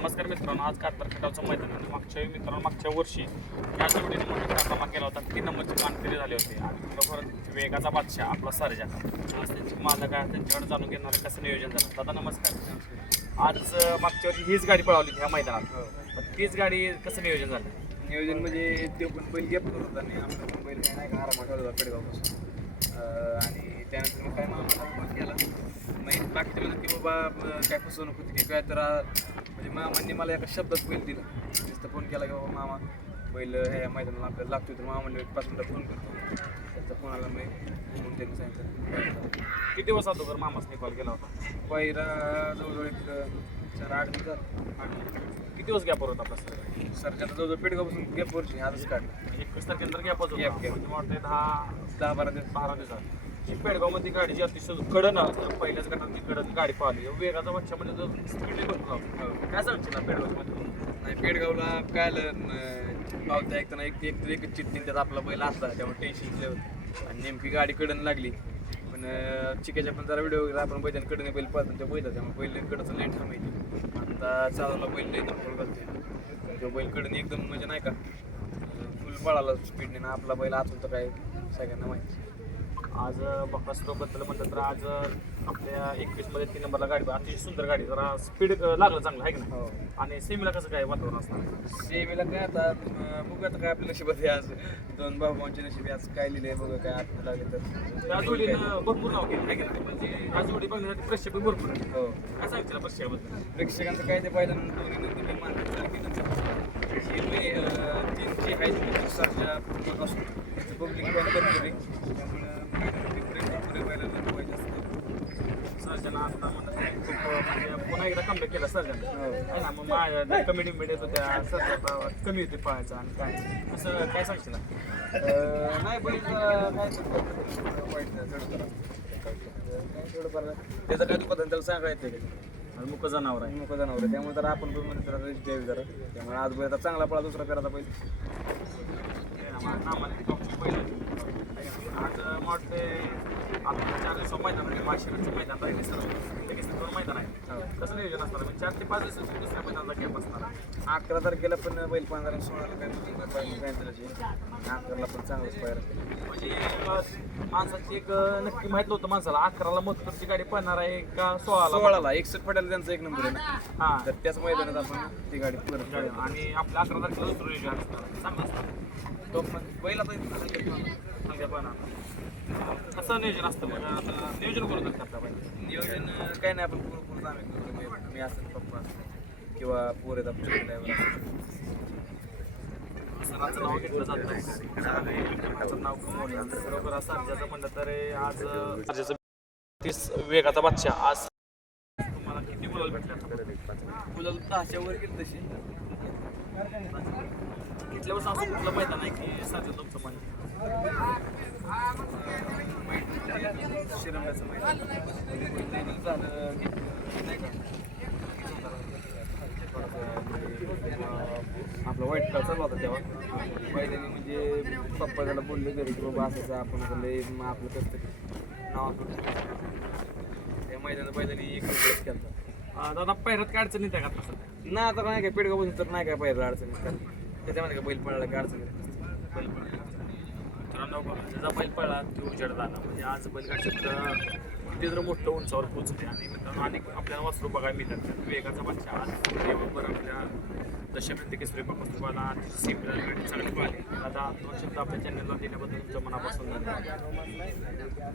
नमस्कार मित्रांनो आज कातर खटावचं मैदान आहे. मागच्या मित्रांनो मागच्या वर्षी या जोडीने मोठा कारनामा केला होता. तीन नंबरची मानकरी झाले होते. आणि खरोखर वेगाचा बादशाह आपला सर्जा. आज त्यांची मालक आहे त्यांच्याकडे जाणून घेणार कसं नियोजन झालं? दादा नमस्कार. आज मागच्या वर्षी हीच गाडी पळवली ह्या मैदानात. पण तीच गाडी कसं नियोजन झालं? नियोजन म्हणजे ते पण बैल गॅप करत होता नाही आमचा पण बैल काय नाही का आरामात ठेवला होता पेडगावपासून. आणि त्यानंतर मग काय मामाला फोन केला. मग बाकीचे म्हणत की बाबा काय फसवणूक होती की काय तर म्हणजे मामांनी मला एका शब्दात बैल दिला. नुसतं फोन केला की बाबा मामा बैल ह्या मैदानाला आपल्याला लागतो तर मामा म्हणले पाच मिनटात फोन करतो त्याचा फोन आला मी म्हणून त्यांनी सांगितलं किती दिवस अगोदर मामासने कॉल केला होता? पहिला जवळजवळ एक चार आठ दिवस झाले. किती दिवस गॅपवर होता आपला सर? सरकारचा जवळजवळ पेडगावपासून गॅप वरची आजच काढलं. एकवीस तारखेनंतर गॅपच Gap, gap. म्हणजे वाटतं दहा दहा बारा दिवस. बारा दिवसात ती पेडगावमध्ये गाडी जी अतिशय कडन पहिल्याच गटात कडन गाडी पाहिली. वेगाचा मच्छा म्हणजे स्पीड काय सांगशील ना पेडगावमध्ये नाही पेडगावला काय आलं म, पावत्या ऐकताना एक एक एक चिठ्ठी त्यात आपला बैल असला त्यामुळे टेन्शन होतं. आणि नेमकी गाडी कडन लागली. पण अं, पण जरा व्हिडिओ वगैरे आपण बैलांना कडने बैल पाहतो त्या बैल त्यामुळे बैल कडचं लेट थांबायची आता चालवला बैल लई धडपड करते तो बैल कडन एकदम म्हणजे नाही का फुल पळाला स्पीडने ना आपला बैल आतून तर काय सगळ्यांना माहिती आज बद्दल म्हटलं तर आज आपल्या एकवीसमध्ये तीन नंबरला गाडी अतिशय सुंदर गाडी. जरा स्पीड लागलं चांगलं आहे की नाही? हो. आणि सेमीला कसं काय वातावरण असणार? सेमीला काय आता बघू आता काय आपल्या नशिबात आहे आज. दोन भाऊभावांच्या नशिबी आज काय लिहिले बघू काय आत लागले तर. त्या जोडीनं भरपूर नाव केलं आहे की नाही? म्हणजे या जोडी बघण्यासाठी प्रेक्षक पण भरपूर आहे. हो. काय सांगशील प्रेक्षकाबद्दल? प्रेक्षकांचं काय ते पाहिलं दोन्ही नंतर मी मानतात तीनची पूर्वीपासून पब्लिक त्यामुळं ते प्रेम पुढे पाहिलं भरपूर पाहिजे असतं सर्जन आता म्हणत खूप म्हणजे पुन्हा एकदा कमबॅक केला सर्जन हो. आहे ना मग माझ्या कमिटी मिळत होत्या सर्जन कमी होते पाहायचं आणि काय. असं काय सांगशील? नाही बैल अं, काय नाही, त्याचं काय दुखत त्याला सांगायचं आहे आणि मुक जनावर आहे. नको जनावर आहे. त्यामुळे तर आपण पण म्हणजे जरा रेस्ट द्यावी जरा त्यामुळे आज बैल आता चांगला पळा दुसरा करायचा पाहिजे आम्हाला वाटते दिवस मैदान आहे माशिरचं मैदान राहिले सर लगेच दोन मैदान आहे. कसं नियोजन असणार म्हणजे चार ते पाच दिवस दुसऱ्या मैदानाचा असणार. अकरा तारखेला पण बैल पंधरा सोळाला काय म्हणजे पाहिजे आणि अकराला पण चांगलंच म्हणजे माणसाची एक नक्की माहीत नव्हतं माणसाला. अकराला मथुरची गाडी पळणार आहे का सोळाला? सोळाला. एकसष्ट पडायला त्यांचा एक नंबर आहे ना. हा. तर त्याच मैदानात आपण ती गाडी परत. आणि आपल्या अकरा तारखेला दुसरं नियोजन असणार. चांगलं असणार तो पण बैल कसं नियोजन असतं मग आता नियोजन करून करता पाहिजे नियोजन काय नाही आपण पूर्ण पूर्ण आम्ही करतो मी- मी असेल पप्पा असेल किंवा पोर आहेत आपले ड्रायव्हर सरांचं नाव घेतलं जात सरांचं नाव कमवलं बरोबर असं म्हणलं तर आज तीस वेगाचा बादशाह. आज गुलाल भेटले. आता? मुलं दहाच्या वर गेली तशी इथल्या वर्ष असं कुठलं मैदान आहे की साधं तुमचं मन शिरंगाचं मैदान झालं नाही का आपला वाईट काळ चालू होता तेव्हा. पहिल्याने म्हणजे पप्पा त्याला बोलले घरी की बाबा असायचं आपण असं मग आपलं कसं नाव त्या मैदानात पहिल्याने एक केलं दादा पैरात काय अडचण येते का आता सध्या. ना आता नाही काय पेडगाव बसून तर नाही काय पाहिजे अडचण त्याच्यामध्ये काय बैल पडायला काय अडचण येत. बैल पळा. मित्रांनो बघा, ज्याचा बैल पळला तो उजेड झाला. म्हणजे आज बैलगाड क्षेत्र जर मोठं उंचावर पोहोचते आणि मित्रांनो अनेक आपल्याला वासरू बघायला मिळतात. त्यात वेगाचा बच्चा आज देवावर आपल्या दशमिंद केसरी पाकिस्तानला सिमला चांगली पाहिली आता दोन शब्द आपल्या चॅनलला दिल्याबद्दल तुमच्या मनापासून धन्यवाद.